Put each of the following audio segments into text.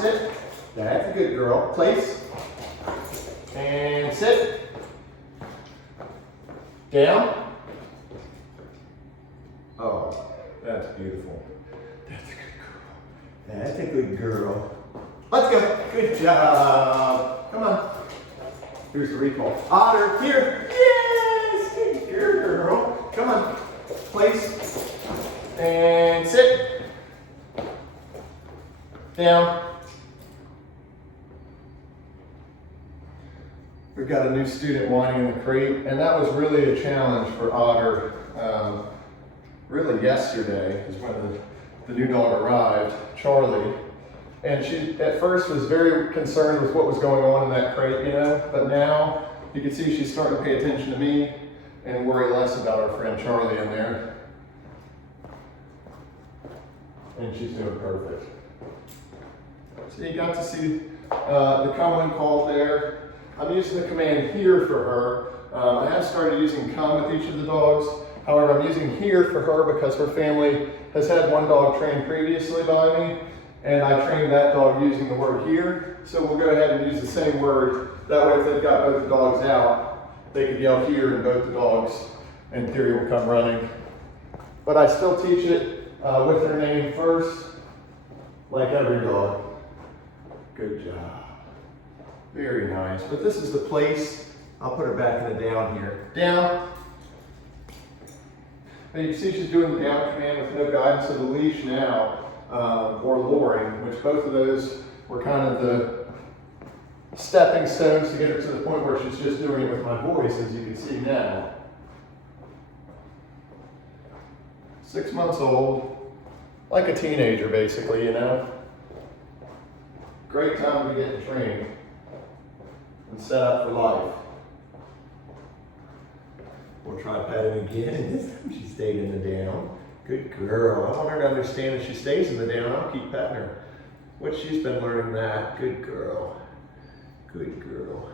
sit. That's a good girl. Place. And sit. Down. Oh, that's beautiful. That's a good girl. That's a good girl. Let's go. Good job. Come on. Here's the recall. Otter, here. Yes, good girl. Come on. Place. And sit. Down. We've got a new student whining in the crate, and that was really a challenge for Otter. Really yesterday is when the new dog arrived, Charlie. And she at first was very concerned with what was going on in that crate, you know, but now you can see she's starting to pay attention to me and worry less about our friend Charlie in there. And she's doing perfect. So you got to see the come when called there. I'm using the command here for her. I have started using come with each of the dogs. However, I'm using here for her because her family has had one dog trained previously by me, and I trained that dog using the word here. So we'll go ahead and use the same word. That way, if they've got both the dogs out, they can yell here and both the dogs, in theory, will come running. But I still teach it with their name first, like every dog. Good job. Very nice. But this is the place. I'll put her back in the down here. Down. And you can see she's doing the down command with no guidance of the leash now, or luring, which both of those were kind of the stepping stones to get her to the point where she's just doing it with my voice, as you can see now. 6 months old, like a teenager basically, you know. Great time to be getting trained and set up for life. We'll try petting again, and this time she stayed in the down. Good girl. I want her to understand if she stays in the down, I'll keep petting her. What she's been learning that. Good girl. Good girl.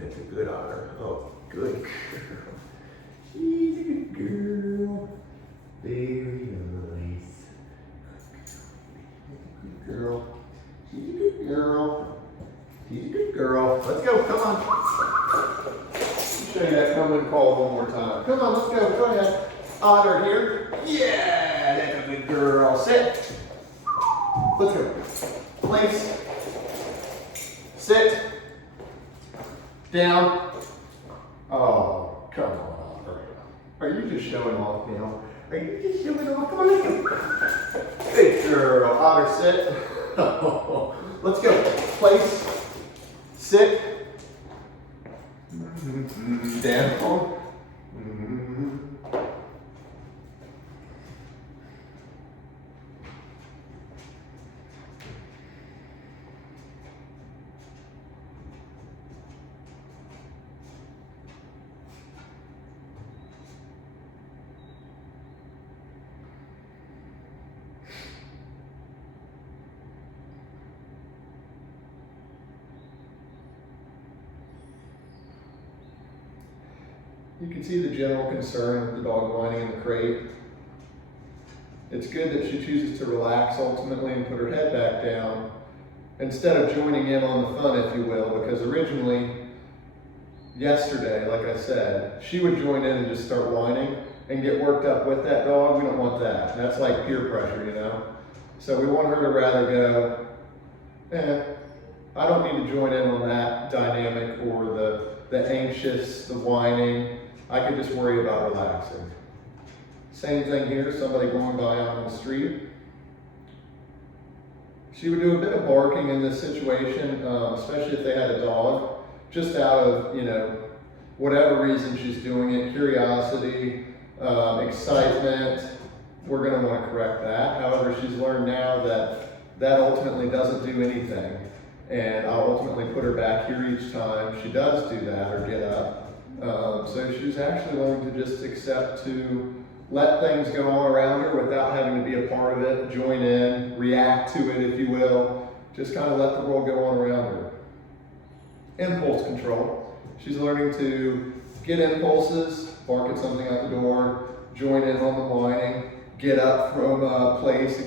That's a good honor. Oh, good girl. She's a good girl. Very nice. Good girl. She's a good girl. She's a good girl. Let's go. Come on. Show you that come and call one more time. Come on, let's go. Go ahead. Otter here. Yeah, that's a good girl. Sit. Let's go. Place. Sit. Down. Oh, come on, Otter. Are you just showing off now? Are you just showing off? Come on, let's go. Good girl. Otter, sit. Let's go. Place. Sit. Down. You can see the general concern with the dog whining in the crate. It's good that she chooses to relax ultimately and put her head back down instead of joining in on the fun, if you will, because originally, yesterday, like I said, she would join in and just start whining and get worked up with that dog. We don't want that. That's like peer pressure, you know? So we want her to rather go, I don't need to join in on that dynamic or the anxious, the whining. I can just worry about relaxing. Same thing here, somebody going by on the street. She would do a bit of barking in this situation, especially if they had a dog, just out of, you know, whatever reason she's doing it, curiosity, excitement. We're going to want to correct that. However, she's learned now that that ultimately doesn't do anything. And I'll ultimately put her back here each time she does do that or get up. So she's actually learning to just accept to let things go on around her without having to be a part of it, join in, react to it, if you will. Just kind of let the world go on around her. Impulse control. She's learning to get impulses, bark at something out the door, join in on the whining, get up from place,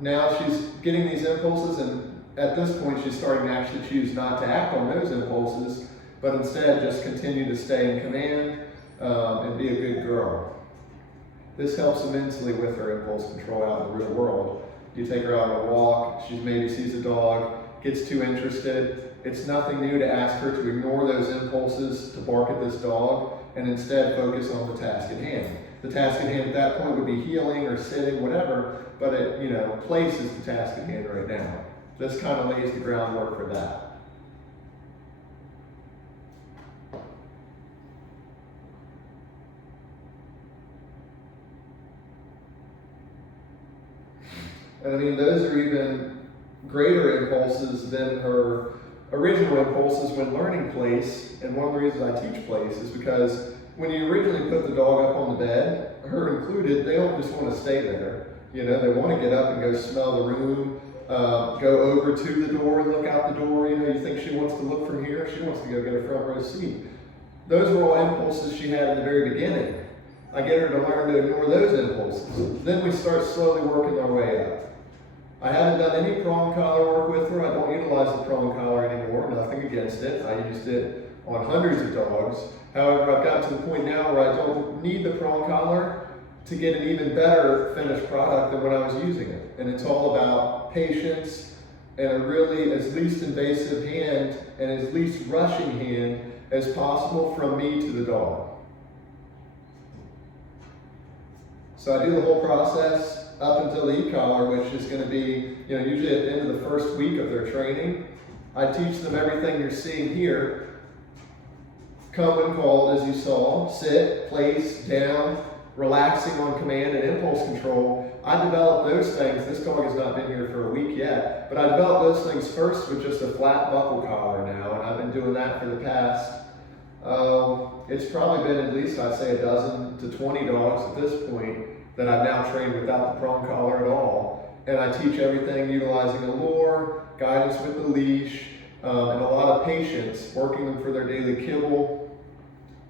now she's getting these impulses, and at this point she's starting to actually choose not to act on those impulses, but instead just continue to stay in command and be a good girl. This helps immensely with her impulse control out in the real world. You take her out on a walk, she maybe sees a dog, gets too interested. It's nothing new to ask her to ignore those impulses to bark at this dog and instead focus on the task at hand. The task at hand at that point would be healing or sitting, whatever, but it, place is the task at hand right now. This kind of lays the groundwork for that. And I mean, those are even greater impulses than her original impulses when learning place. And one of the reasons I teach place is because when you originally put the dog up on the bed, her included, they don't just want to stay there. They want to get up and go smell the room, go over to the door and look out the door. You think she wants to look from here? She wants to go get a front row seat. Those were all impulses she had in the very beginning. I get her to learn to ignore those impulses. Then we start slowly working our way up. I haven't done any prong collar work with her. I don't utilize the prong collar anymore. Nothing against it. I used it on hundreds of dogs. However, I've got to the point now where I don't need the prong collar to get an even better finished product than when I was using it. And it's all about patience and a really as least invasive hand and as least rushing hand as possible from me to the dog. So I do the whole process up until the e-collar, which is going to be, usually at the end of the first week of their training. I teach them everything you're seeing here. Come when called, as you saw, sit, place, down, relaxing on command, and impulse control. I developed those things. This dog has not been here for a week yet, but I developed those things first with just a flat buckle collar now, and I've been doing that for the past, it's probably been at least, I'd say, 12 to 20 dogs at this point that I've now trained without the prong collar at all. And I teach everything utilizing a lure, guidance with the leash, and a lot of patience, working them for their daily kibble,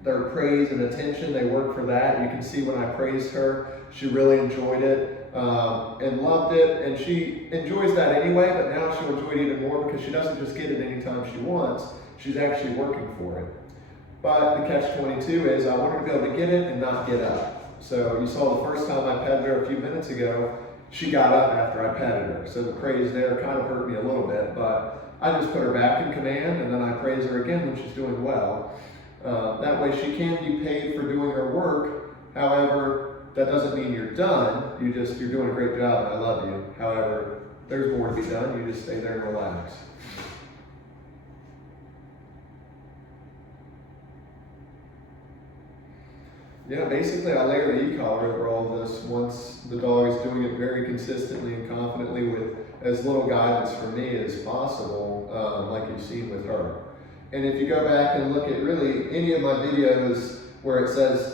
their praise and attention. They work for that. You can see when I praised her, she really enjoyed it and loved it. And she enjoys that anyway, but now she'll enjoy it even more because she doesn't just get it anytime she wants. She's actually working for it. But the catch-22 is I want her to be able to get it and not get up. So you saw the first time I petted her a few minutes ago, she got up after I petted her. So the praise there kind of hurt me a little bit, but I just put her back in command and then I praise her again when she's doing well. That way she can be paid for doing her work. However, that doesn't mean you're done. You're doing a great job and I love you. However, there's more to be done. You just stay there and relax. Yeah, basically I layer the e-collar over all of this once the dog is doing it very consistently and confidently with as little guidance from me as possible, like you've seen with her. And if you go back and look at really any of my videos where it says,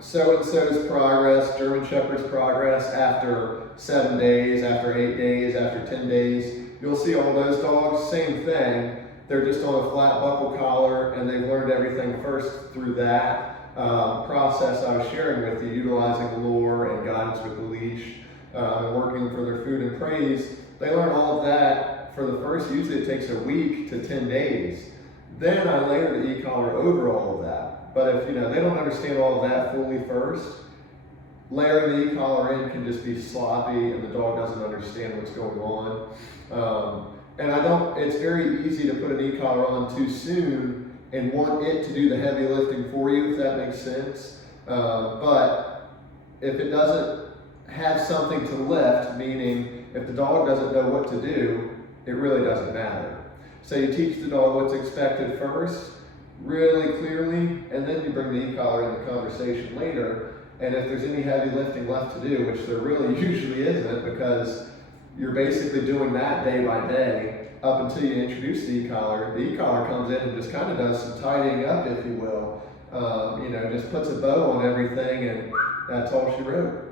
so-and-so's progress, German Shepherd's progress after 7 days, after 8 days, after 10 days, you'll see all those dogs, same thing. They're just on a flat buckle collar and they've learned everything first through that process I was sharing with you, utilizing the lure and guidance with the leash and working for their food and praise. They learn all of that for the first, usually it takes a week to 10 days. Then I layer the e-collar over all of that. But if they don't understand all of that fully first, layering the e-collar in can just be sloppy and the dog doesn't understand what's going on. And it's very easy to put an e-collar on too soon and want it to do the heavy lifting for you, if that makes sense. But if it doesn't have something to lift, meaning if the dog doesn't know what to do, it really doesn't matter. So you teach the dog what's expected first, really clearly, and then you bring the e-collar in the conversation later. And if there's any heavy lifting left to do, which there really usually isn't, because you're basically doing that day by day, up until you introduce the e-collar comes in and just kind of does some tidying up, if you will. Just puts a bow on everything, and that's all she wrote.